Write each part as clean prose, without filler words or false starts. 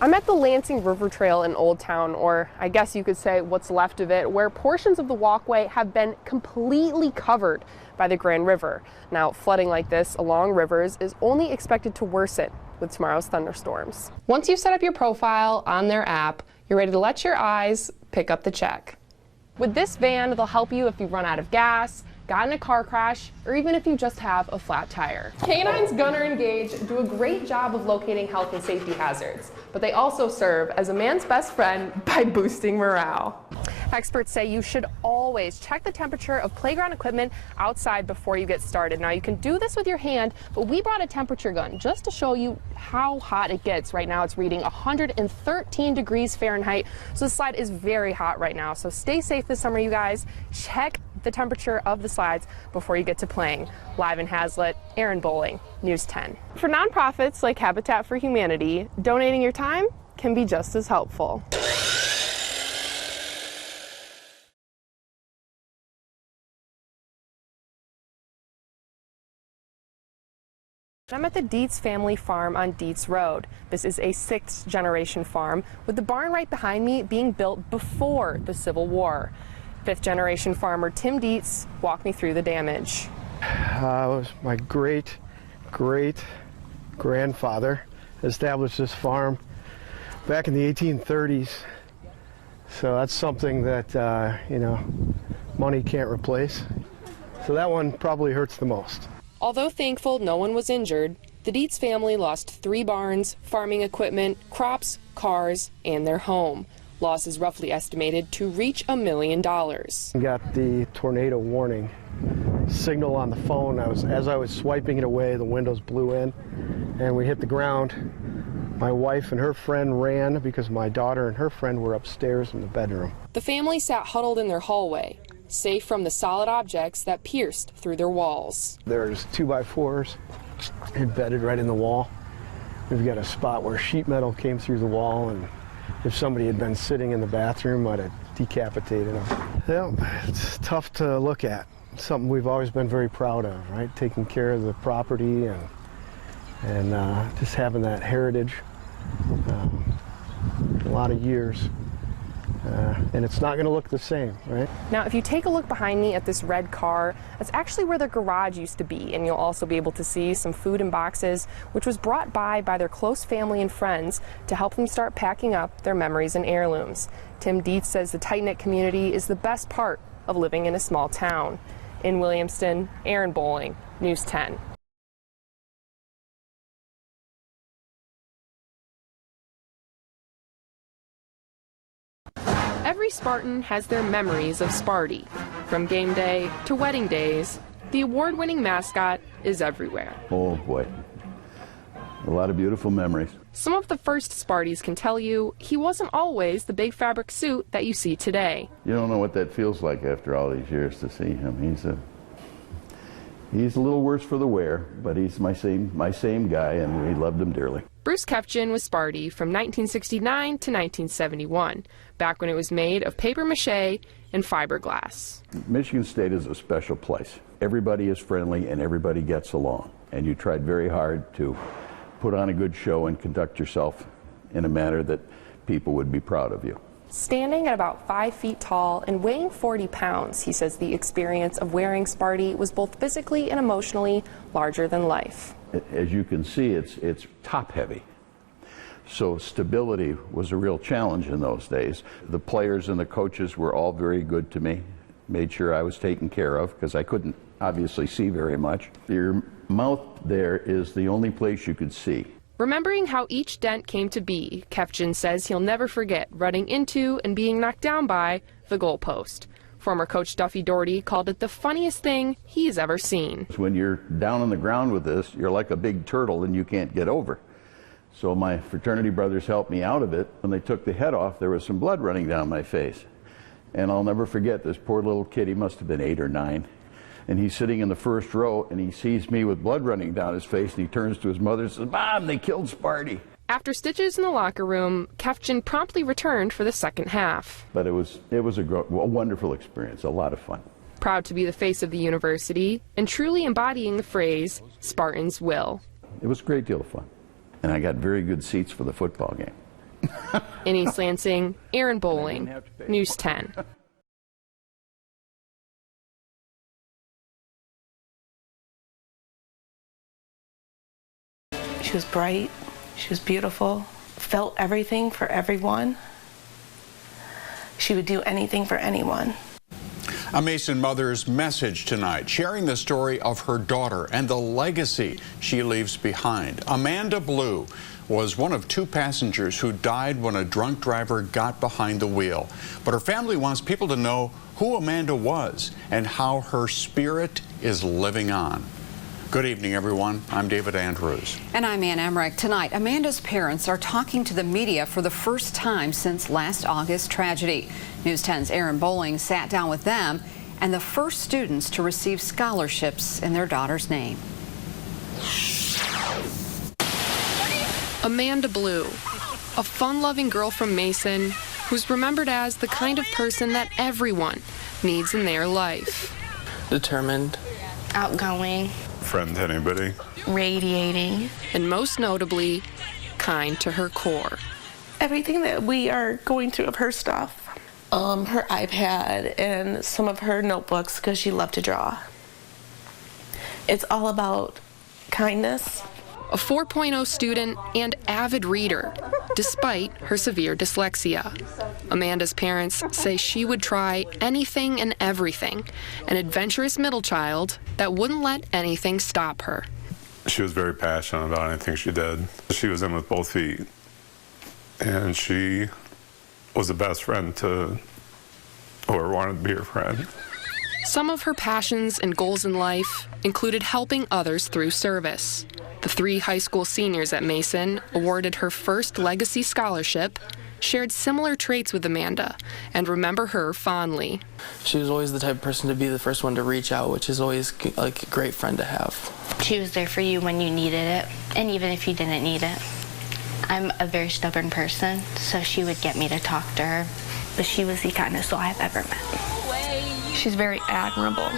I'm at the Lansing River Trail in Old Town, or I guess you could say what's left of it, where portions of the walkway have been completely covered by the Grand River. Now, flooding like this along rivers is only expected to worsen with tomorrow's thunderstorms. Once you've set up your profile on their app, you're ready to let your eyes pick up the check. With this van, they'll help you if you run out of gas, got in a car crash, or even if you just have a flat tire. Canines Gunner and Gage do a great job of locating health and safety hazards, but they also serve as a man's best friend by boosting morale. Experts say you should always check the temperature of playground equipment outside before you get started. Now, you can do this with your hand, but we brought a temperature gun just to show you how hot it gets. Right now, it's reading 113 degrees Fahrenheit, so the slide is very hot right now. So stay safe this summer, you guys. Check the temperature of the slides before you get to playing. Live in Hazlet, Erin Bowling, News 10. For nonprofits like Habitat for Humanity, donating your time can be just as helpful. I'm at the Dietz family farm on Dietz Road. This is a 6th generation farm, with the barn right behind me being built before the Civil War. 5th generation farmer Tim Dietz walked me through the damage. It was my great grandfather established this farm back in the 1830s. So that's something that, money can't replace. So that one probably hurts the most. Although thankful no one was injured, the Dietz family lost 3 barns, farming equipment, crops, cars, and their home. Loss is roughly estimated to reach $1 million. We got the tornado warning signal on the phone. As I was swiping it away, the windows blew in, and we hit the ground. My wife and her friend ran because my daughter and her friend were upstairs in the bedroom. The family sat huddled in their hallway, safe from the solid objects that pierced through their walls. There's 2x4s embedded right in the wall. We've got a spot where sheet metal came through the wall, and if somebody had been sitting in the bathroom, I'd have decapitated them. Yeah, it's tough to look at. It's something we've always been very proud of, right? Taking care of the property and just having that heritage. A lot of years. And it's not going to look the same, right? Now, if you take a look behind me at this red car, that's actually where their garage used to be, and you'll also be able to see some food in boxes, which was brought by their close family and friends to help them start packing up their memories and heirlooms. Tim Dietz says the tight-knit community is the best part of living in a small town. In Williamston, Erin Bowling, News 10. Every Spartan has their memories of Sparty. From game day to wedding days, the award-winning mascot is everywhere. Oh boy, a lot of beautiful memories. Some of the first Sparties can tell you he wasn't always the big fabric suit that you see today. You don't know what that feels like after all these years to see him. He's a little worse for the wear, but he's my same guy, and we loved him dearly. Bruce Kefchin was Sparty from 1969 to 1971, back when it was made of papier-mâché and fiberglass. Michigan State is a special place. Everybody is friendly and everybody gets along, and you tried very hard to put on a good show and conduct yourself in a manner that people would be proud of you. Standing at about 5 feet tall and weighing 40 pounds, he says the experience of wearing Sparty was both physically and emotionally larger than life. As you can see, it's top heavy. So stability was a real challenge in those days. The players and the coaches were all very good to me, made sure I was taken care of because I couldn't obviously see very much. Your mouth there is the only place you could see. Remembering how each dent came to be, Kefchin says he'll never forget running into and being knocked down by the goalpost. Former coach Duffy Doherty called it the funniest thing he's ever seen. When you're down on the ground with this, you're like a big turtle and you can't get over. So my fraternity brothers helped me out of it. When they took the head off, there was some blood running down my face. And I'll never forget this poor little kid, he must have been 8 or 9. And he's sitting in the first row and he sees me with blood running down his face and he turns to his mother and says, "Mom, they killed Sparty." After stitches in the locker room, Kefchin promptly returned for the second half. But it was a wonderful experience, a lot of fun. Proud to be the face of the university and truly embodying the phrase, Spartans will. It was a great deal of fun. And I got very good seats for the football game. In East Lansing, Erin Bowling, News 10. She was bright, she was beautiful, felt everything for everyone. She would do anything for anyone. A Mason mother's message tonight, sharing the story of her daughter and the legacy she leaves behind. Amanda Blue was one of 2 passengers who died when a drunk driver got behind the wheel. But her family wants people to know who Amanda was and how her spirit is living on. Good evening, everyone. I'm David Andrews. And I'm Ann Emmerich. Tonight, Amanda's parents are talking to the media for the first time since last August's tragedy. News 10's Erin Bowling sat down with them and the first students to receive scholarships in their daughter's name. Amanda Blue, a fun-loving girl from Mason who's remembered as the kind of person that everyone needs in their life. Determined. Outgoing. Friend to anybody. Radiating. And most notably, kind to her core. Everything that we are going through of her stuff, her iPad and some of her notebooks, because she loved to draw. It's all about kindness. A 4.0 student and avid reader, despite her severe dyslexia. Amanda's parents say she would try anything and everything, an adventurous middle child that wouldn't let anything stop her. She was very passionate about anything she did. She was in with both feet, and she was the best friend to whoever wanted to be her friend. Some of her passions and goals in life included helping others through service. The 3 high school seniors at Mason, awarded her first Legacy Scholarship, shared similar traits with Amanda and remember her fondly. She was always the type of person to be the first one to reach out, which is always like a great friend to have. She was there for you when you needed it, and even if you didn't need it. I'm a very stubborn person, so she would get me to talk to her, but she was the kindest soul I've ever met. She's very admirable.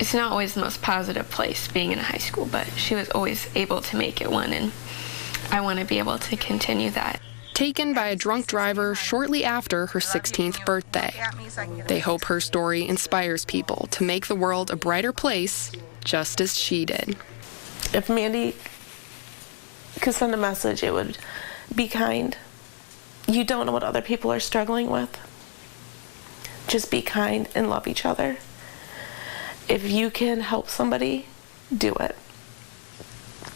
It's not always the most positive place being in a high school, but she was always able to make it one, and I want to be able to continue that. Taken by a drunk driver shortly after her 16th birthday. They hope her story inspires people to make the world a brighter place, just as she did. If Mandy could send a message, it would be kind. You don't know what other people are struggling with. Just be kind and love each other. If you can help somebody, do it.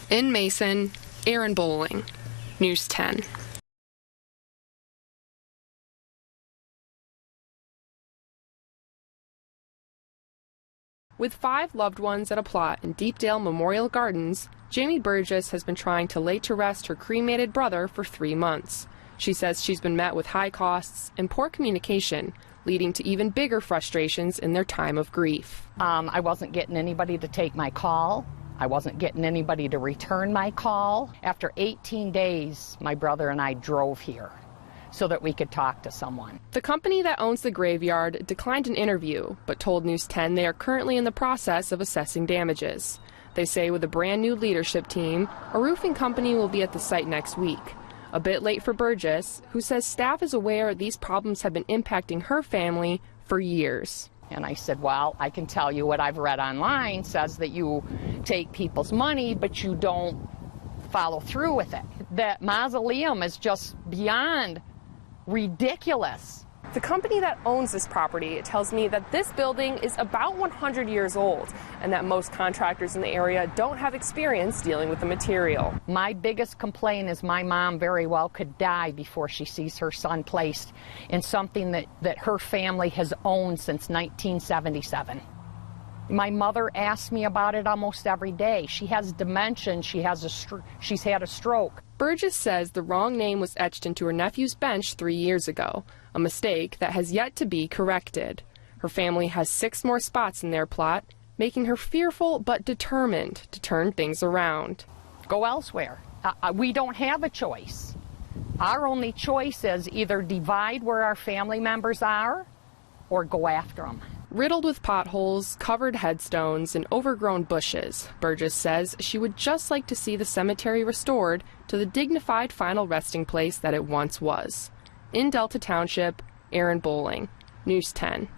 In Mason, Erin Bowling, News 10. With 5 loved ones at a plot in Deepdale Memorial Gardens, Jamie Burgess has been trying to lay to rest her cremated brother for 3 months. She says she's been met with high costs and poor communication, leading to even bigger frustrations in their time of grief. I wasn't getting anybody to take my call. I wasn't getting anybody to return my call. After 18 days, my brother and I drove here so that we could talk to someone. The company that owns the graveyard declined an interview, but told News 10 they are currently in the process of assessing damages. They say with a brand new leadership team, a roofing company will be at the site next week. A bit late for Burgess, who says staff is aware these problems have been impacting her family for years. And I said, well, I can tell you what I've read online says that you take people's money, but you don't follow through with it. That mausoleum is just beyond ridiculous. The company that owns this property tells me that this building is about 100 years old and that most contractors in the area don't have experience dealing with the material. My biggest complaint is my mom very well could die before she sees her son placed in something that her family has owned since 1977. My mother asks me about it almost every day. She has dementia, and she's had a stroke. Burgess says the wrong name was etched into her nephew's bench 3 years ago, a mistake that has yet to be corrected. Her family has 6 more spots in their plot, making her fearful but determined to turn things around. Go elsewhere. We don't have a choice. Our only choice is either divide where our family members are or go after them. Riddled with potholes, covered headstones, and overgrown bushes, Burgess says she would just like to see the cemetery restored to the dignified final resting place that it once was. In Delta Township, Erin Bowling, News 10.